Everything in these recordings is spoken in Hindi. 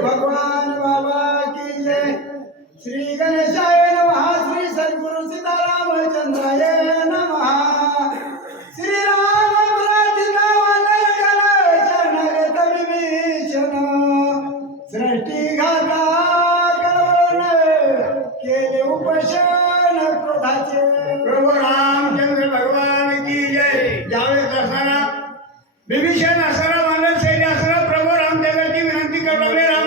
भगवान बाबा की जय श्री गणेशाय नमः, श्री सद्गुरु सीतारामचंद्राय नमः। श्री राम सृष्टि घाता उपशन प्रभु रामचंद्र भगवान की जय। जावे विभीषण असणारा मानव सैन्य असणारा प्रभू रामदेवाची विनंती करू लागले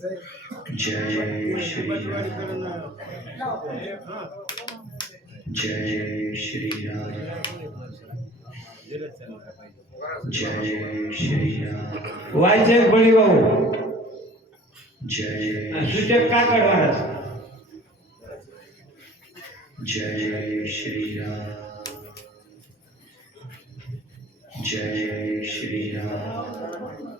जय श्रीराम. जय श्रीराम जय श्रीराम. वायचे बळी भाऊ जय सूचक काय करणार जय श्रीराम जय श्रीराम.